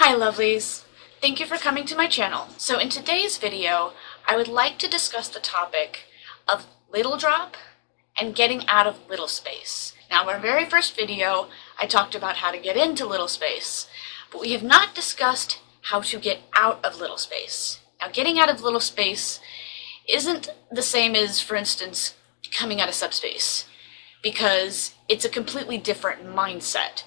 Hi lovelies! Thank you for coming to my channel. So in today's video, I would like to discuss the topic of little drop and getting out of little space. Now in our very first video, I talked about how to get into little space, but we have not discussed how to get out of little space. Now getting out of little space isn't the same as, for instance, coming out of subspace, because it's a completely different mindset.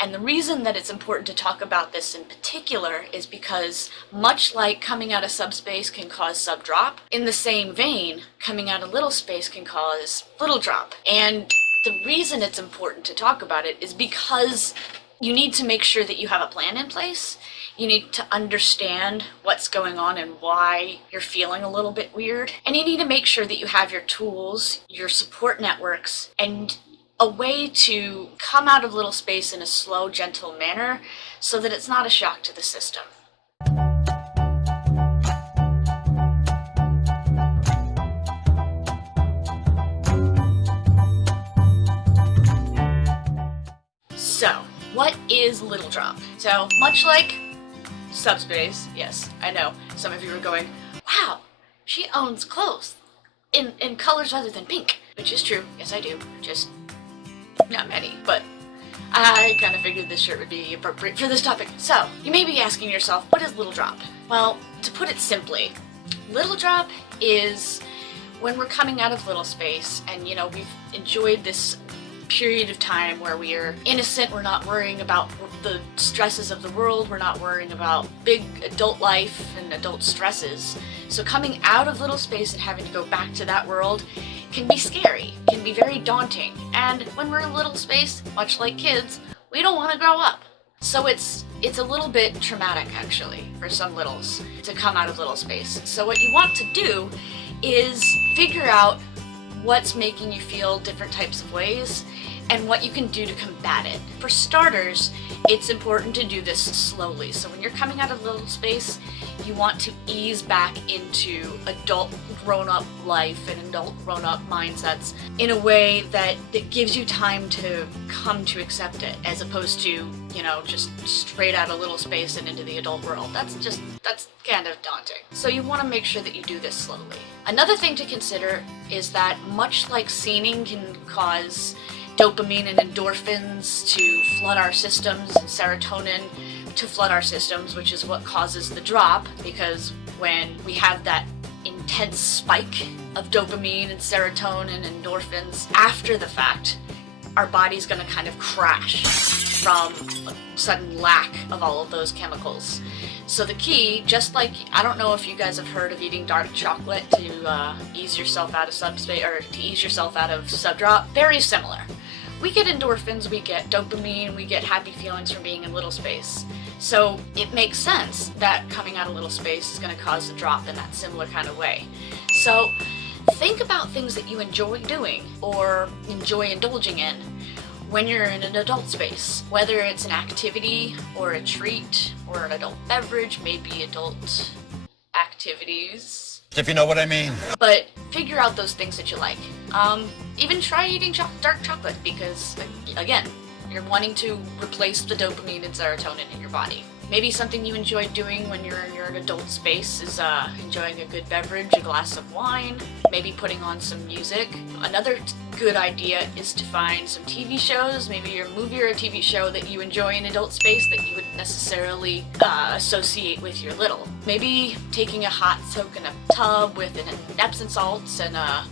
And the reason that it's important to talk about this in particular is because, much like coming out of subspace can cause subdrop, in the same vein, coming out of little space can cause little drop. And the reason it's important to talk about it is because you need to make sure that you have a plan in place. You need to understand what's going on and why you're feeling a little bit weird. And you need to make sure that you have your tools, your support networks, and a way to come out of little space in a slow, gentle manner so that it's not a shock to the system. So, what is little drop? So, much like subspace, yes, I know, some of you are going, wow, she owns clothes in colors other than pink, which is true, yes I do, just not many, but I kind of figured this shirt would be appropriate for this topic. So, you may be asking yourself, what is little drop? Well, to put it simply, little drop is when we're coming out of little space and, you know, we've enjoyed this period of time where we are innocent, we're not worrying about the stresses of the world, we're not worrying about big adult life and adult stresses. So coming out of little space and having to go back to that world can be scary, can be very daunting, and when we're in little space, much like kids, we don't want to grow up. So it's a little bit traumatic actually for some littles to come out of little space. So what you want to do is figure out what's making you feel different types of ways and what you can do to combat it. For starters, it's important to do this slowly. So when you're coming out of little space, you want to ease back into adult grown-up life and adult grown-up mindsets in a way that gives you time to come to accept it, as opposed to, you know, just straight out of little space and into the adult world. That's kind of daunting. So you want to make sure that you do this slowly. Another thing to consider is that, much like seeing can cause dopamine and endorphins to flood our systems, and serotonin to flood our systems, which is what causes the drop, because when we have that intense spike of dopamine and serotonin and endorphins after the fact, our body's going to kind of crash from a sudden lack of all of those chemicals. So the key, just like, I don't know if you guys have heard of eating dark chocolate to ease yourself out of subspace, or to ease yourself out of subdrop, very similar. We get endorphins, we get dopamine, we get happy feelings from being in little space. So it makes sense that coming out of little space is going to cause a drop in that similar kind of way. So think about things that you enjoy doing or enjoy indulging in when you're in an adult space, whether it's an activity or a treat or an adult beverage, maybe adult activities, if you know what I mean. But figure out those things that you like. Even try eating dark chocolate, because, again, you're wanting to replace the dopamine and serotonin in your body. Maybe something you enjoy doing when you're in an adult space is enjoying a good beverage, a glass of wine, maybe putting on some music. Another good idea is to find some TV shows, maybe a movie or a TV show that you enjoy in adult space that you wouldn't necessarily associate with your little. Maybe taking a hot soak in a tub with an Epsom salts and a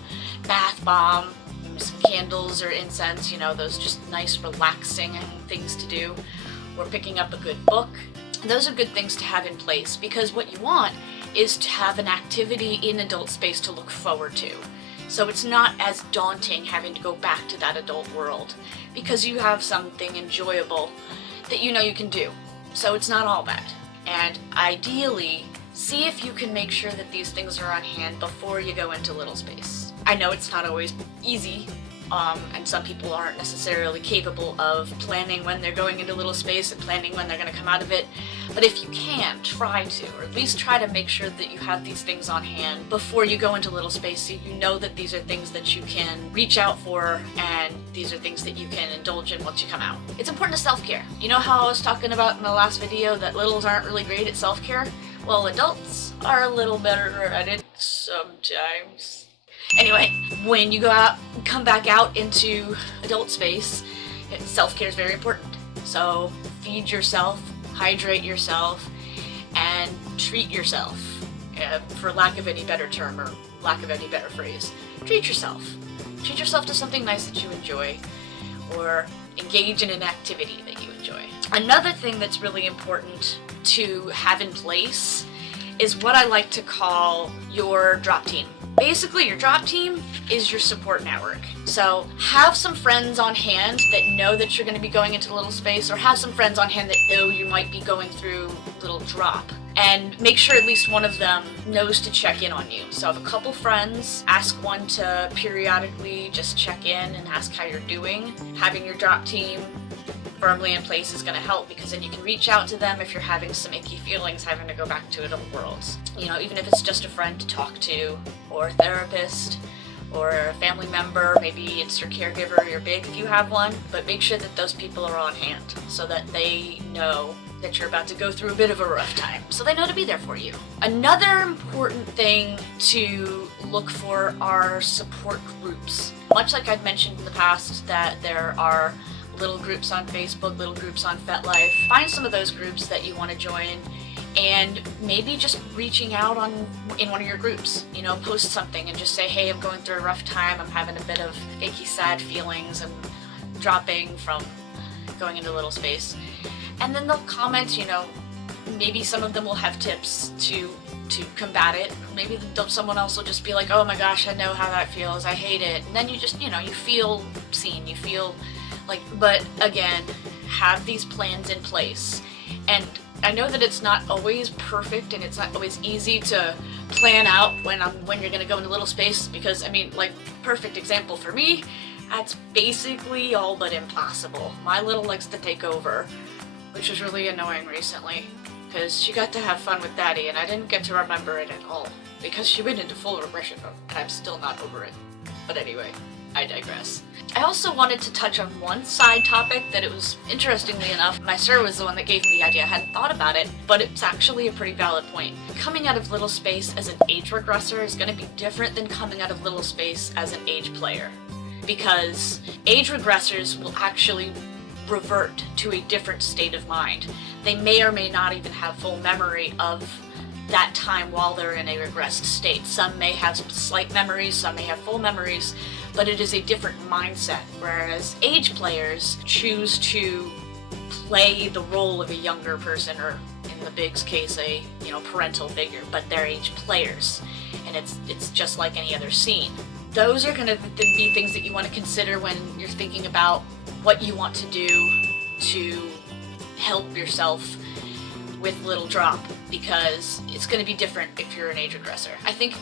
bath bomb, some candles or incense, you know, those just nice relaxing things to do, or picking up a good book. Those are good things to have in place, because what you want is to have an activity in adult space to look forward to. So it's not as daunting having to go back to that adult world, because you have something enjoyable that you know you can do. So it's not all bad. And ideally, see if you can make sure that these things are on hand before you go into little space. I know it's not always easy and some people aren't necessarily capable of planning when they're going into little space and planning when they're going to come out of it. But if you can, try to, or at least try to make sure that you have these things on hand before you go into little space, so you know that these are things that you can reach out for and these are things that you can indulge in once you come out. It's important to self-care. You know how I was talking about in the last video that littles aren't really great at self-care? Well, adults are a little better at it sometimes. Anyway, when you go out, come back out into adult space, self-care is very important. So feed yourself, hydrate yourself, and treat yourself. For lack of any better term or lack of any better phrase, treat yourself. Treat yourself to something nice that you enjoy, or engage in an activity that you enjoy. Another thing that's really important to have in place is what I like to call your drop team. Basically, your drop team is your support network. So have some friends on hand that know that you're going to be going into little space, or have some friends on hand that know you might be going through little drop. And make sure at least one of them knows to check in on you. So have a couple friends, ask one to periodically just check in and ask how you're doing. Having your drop team firmly in place is going to help, because then you can reach out to them if you're having some icky feelings having to go back to adult worlds. You know, even if it's just a friend to talk to, or a therapist, or a family member, maybe it's your caregiver or your big if you have one, but make sure that those people are on hand so that they know that you're about to go through a bit of a rough time, so they know to be there for you. Another important thing to look for are support groups. Much like I'd mentioned in the past that there are little groups on Facebook, little groups on FetLife. Find some of those groups that you want to join, and maybe just reaching out in one of your groups. You know, post something and just say, hey, I'm going through a rough time, I'm having a bit of achy sad feelings, I'm dropping from going into little space. And then they'll comment, you know, maybe some of them will have tips to combat it. Maybe someone else will just be like, oh my gosh, I know how that feels, I hate it. And then you just, you know, you feel seen, you feel like, but again, have these plans in place. And I know that it's not always perfect and it's not always easy to plan out when you're gonna go into little space, because I mean, like, perfect example for me, that's basically all but impossible. My little likes to take over, which was really annoying recently, because she got to have fun with Daddy and I didn't get to remember it at all, because she went into full regression mode and I'm still not over it. But anyway, I digress. I also wanted to touch on one side topic that, it was, interestingly enough, my sir was the one that gave me the idea. I hadn't thought about it, but it's actually a pretty valid point. Coming out of little space as an age regressor is going to be different than coming out of little space as an age player, because age regressors will actually revert to a different state of mind. They may or may not even have full memory of that time while they're in a regressed state. Some may have slight memories, some may have full memories, but it is a different mindset, whereas age players choose to play the role of a younger person, or in the Big's case, a parental figure, but they're age players, and it's just like any other scene. Those are going to be things that you want to consider when you're thinking about what you want to do to help yourself with Little Drop, because it's going to be different if you're an age regressor. I think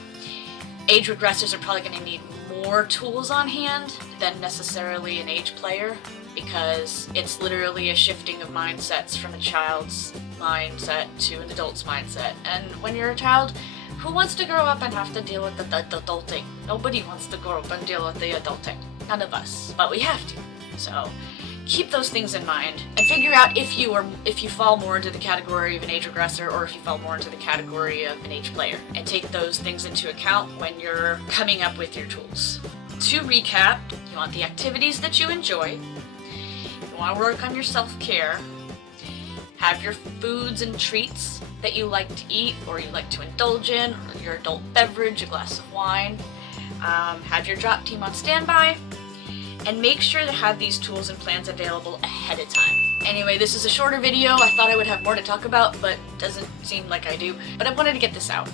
age regressors are probably going to need more tools on hand than necessarily an age player, because it's literally a shifting of mindsets from a child's mindset to an adult's mindset. And when you're a child, who wants to grow up and have to deal with the adulting? Nobody wants to grow up and deal with the adulting. None of us. But we have to. So keep those things in mind and figure out if you fall more into the category of an age regressor, or if you fall more into the category of an age player, and take those things into account when you're coming up with your tools. To recap, you want the activities that you enjoy, you want to work on your self-care, have your foods and treats that you like to eat or you like to indulge in, or your adult beverage, a glass of wine, have your drop team on standby, and make sure to have these tools and plans available ahead of time. Anyway, this is a shorter video. I thought I would have more to talk about, but doesn't seem like I do. But I wanted to get this out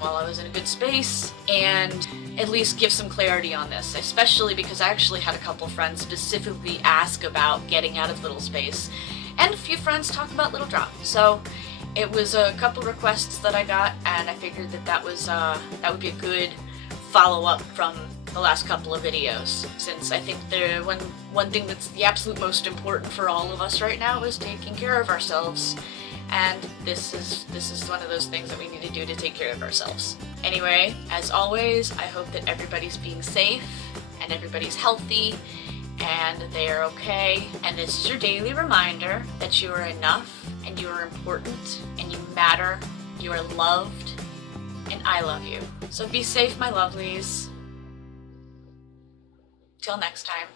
while I was in a good space and at least give some clarity on this, especially because I actually had a couple friends specifically ask about getting out of little space, and a few friends talk about Little Drop. So it was a couple requests that I got, and I figured that would be a good follow-up from the last couple of videos, since I think the one thing that's the absolute most important for all of us right now is taking care of ourselves. And this is one of those things that we need to do to take care of ourselves. Anyway, as always, I hope that everybody's being safe and everybody's healthy and they are okay. And this is your daily reminder that you are enough and you are important and you matter, you are loved, and I love you. So be safe, my lovelies. Till next time.